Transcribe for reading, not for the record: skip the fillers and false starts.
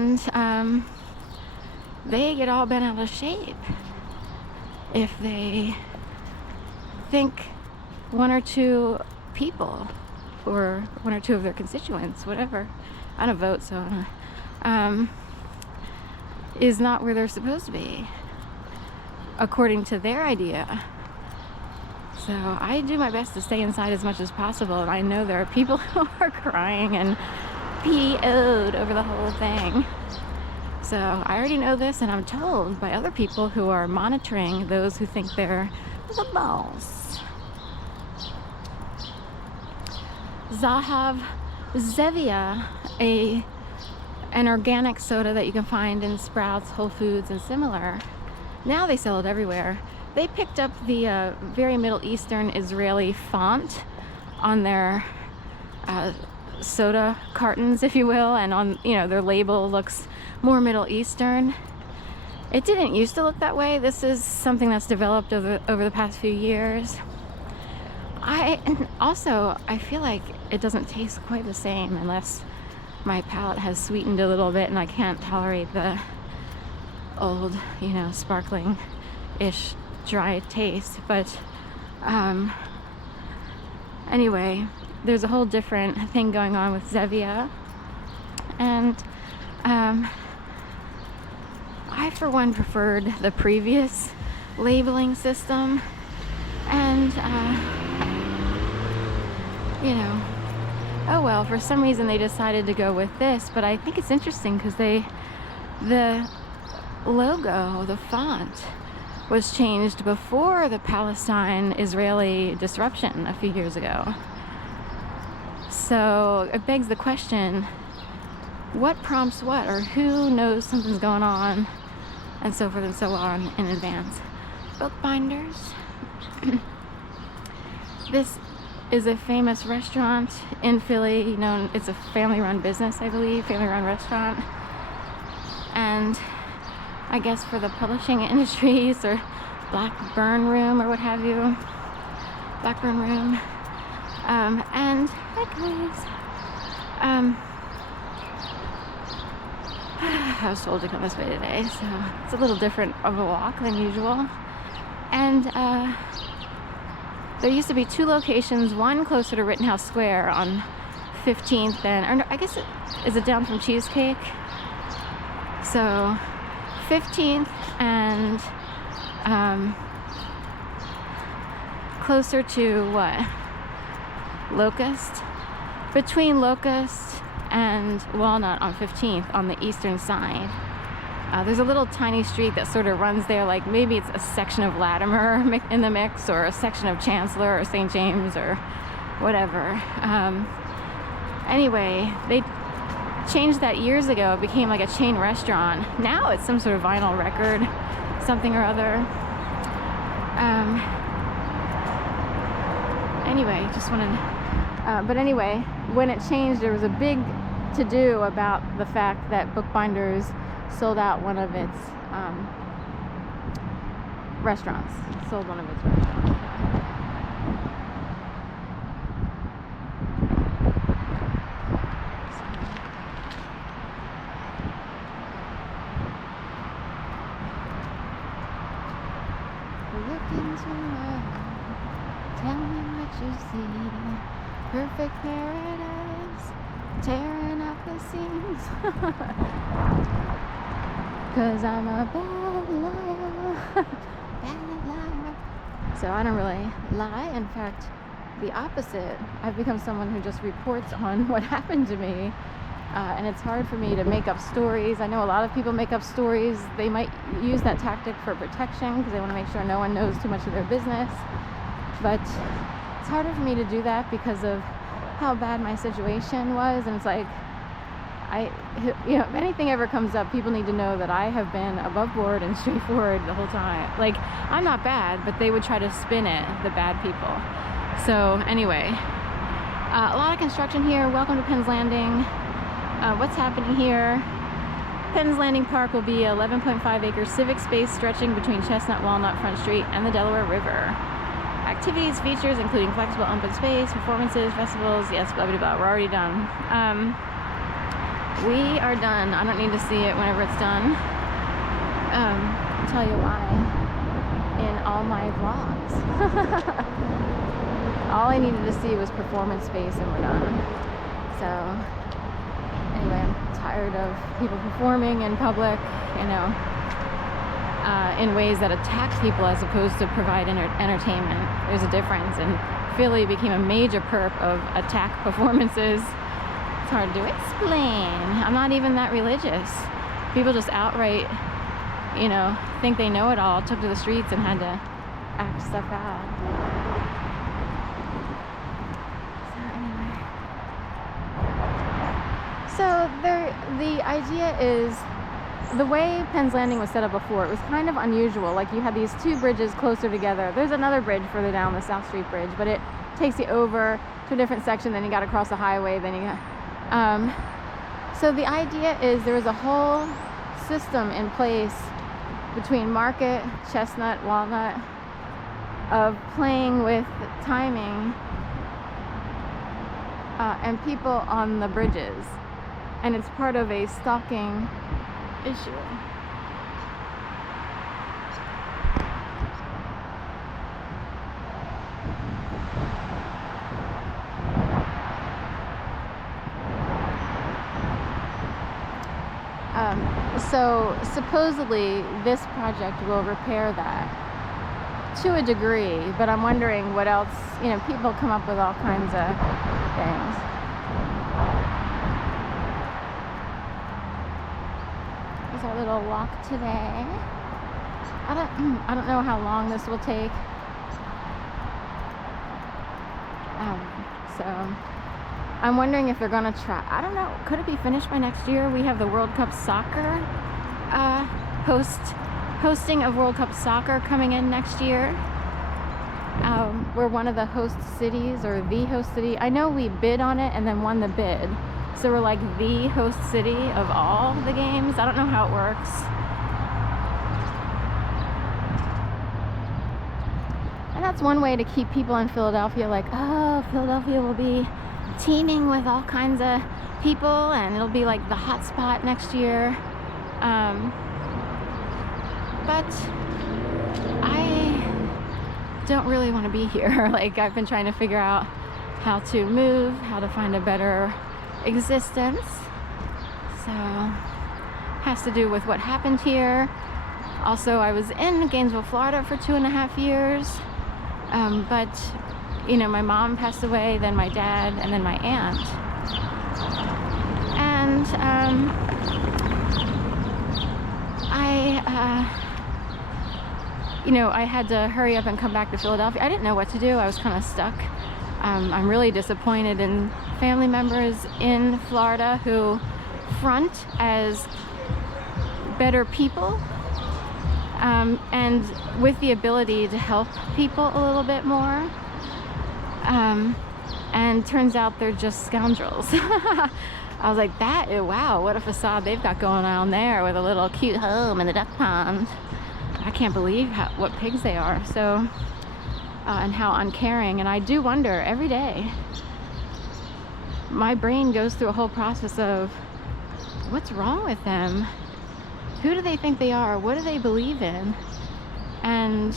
And they get all bent out of shape if they think one or two people or one or two of their constituents, whatever, I don't vote, so is not where they're supposed to be according to their idea. So I do my best to stay inside as much as possible, and I know there are people who are crying and PO'd over the whole thing. So I already know this, and I'm told by other people who are monitoring those who think they're the boss. Zahav Zevia, an organic soda that you can find in Sprouts, Whole Foods, and similar. Now they sell it everywhere. They picked up the very Middle Eastern Israeli font on their soda cartons, if you will, and on, you know, their label looks more Middle Eastern. It didn't used to look that way. This is something that's developed over the past few years. And also, I feel like it doesn't taste quite the same unless my palate has sweetened a little bit and I can't tolerate the old, you know, sparkling-ish dry taste. But anyway, there's a whole different thing going on with Zevia, and I for one preferred the previous labeling system, and you know, oh well, for some reason they decided to go with this. But I think it's interesting because the logo, the font, was changed before the Palestine-Israeli disruption a few years ago. So it begs the question, what prompts what, or who knows something's going on, and so forth and so on in advance. Bookbinders. This is a famous restaurant in Philly. You know, it's a family-run business, I believe, family-run restaurant. And I guess for the publishing industries, or Blackburn Room or what have you. Blackburn Room. And hi guys. I was told to come this way today, so it's a little different of a walk than usual. And there used to be two locations, one closer to Rittenhouse Square on 15th and, or I guess is it down from Cheesecake? So 15th and closer to what? Locust? Between Locust and Walnut on 15th on the eastern side. There's a little tiny street that sort of runs there, like maybe it's a section of Latimer in the mix, or a section of Chancellor or St. James or whatever. Anyway, they changed that years ago. It became like a chain restaurant. Now it's some sort of vinyl record, something or other. Anyway, just wanted but anyway, when it changed, there was a big to-do about the fact that Bookbinders sold out one of its restaurants. Sold one of its restaurants. Look into my heart, tell me what you see. Perfect paradise, tearing up the seams. 'Cause I'm a bad liar, bad liar. So I don't really lie. In fact, the opposite. I've become someone who just reports on what happened to me. And it's hard for me to make up stories. I know a lot of people make up stories. They might use that tactic for protection because they want to make sure no one knows too much of their business. But it's harder for me to do that because of how bad my situation was. And it's like, you know, if anything ever comes up, people need to know that I have been above board and straightforward the whole time. Like, I'm not bad, but they would try to spin it, the bad people. So anyway, a lot of construction here. Welcome to Penn's Landing. What's happening here? Penn's Landing Park will be 11.5 acre civic space stretching between Chestnut, Walnut, Front Street, and the Delaware River. Activities, features, including flexible open space, performances, festivals, yes, blah, blah, blah. We're already done. We are done. I don't need to see it whenever it's done. I'll tell you why in all my vlogs. All I needed to see was performance space and we're done. So anyway, I'm tired of people performing in public, you know, in ways that attack people as opposed to provide entertainment. There's a difference, and Philly became a major perp of attack performances. It's hard to explain. I'm not even that religious. People just outright, you know, think they know it all, took to the streets and had to act stuff out. So anyway. So the idea is, the way Penn's Landing was set up before, it was kind of unusual. Like, you had these two bridges closer together. There's another bridge further down, the South Street Bridge, but it takes you over to a different section, then you got to cross the highway, then you got... so the idea is there was a whole system in place between Market, Chestnut, Walnut, of playing with timing and people on the bridges. And it's part of a stalking issue. So supposedly this project will repair that to a degree, but I'm wondering what else, you know, people come up with all kinds of things. Here's our little walk today. I don't know how long this will take. So I'm wondering if they're gonna try, I don't know, could it be finished by next year? We have the World Cup Soccer hosting of World Cup Soccer coming in next year. We're one of the host cities, or the host city. I know we bid on it and then won the bid, so we're like the host city of all the games. I don't know how it works. And that's one way to keep people in Philadelphia like, oh, Philadelphia will be teeming with all kinds of people and it'll be like the hot spot next year. But I don't really want to be here. Like, I've been trying to figure out how to move, how to find a better existence. So has to do with what happened here. Also, I was in Gainesville, Florida for 2.5 years. But you know, my mom passed away, then my dad, and then my aunt. And you know, I had to hurry up and come back to Philadelphia. I didn't know what to do. I was kind of stuck. I'm really disappointed in family members in Florida who front as better people, and with the ability to help people a little bit more. And turns out they're just scoundrels. I was like, wow, what a facade they've got going on there with a little cute home in the duck pond. I can't believe what pigs they are. So, and how uncaring. And I do wonder every day, my brain goes through a whole process of what's wrong with them? Who do they think they are? What do they believe in? And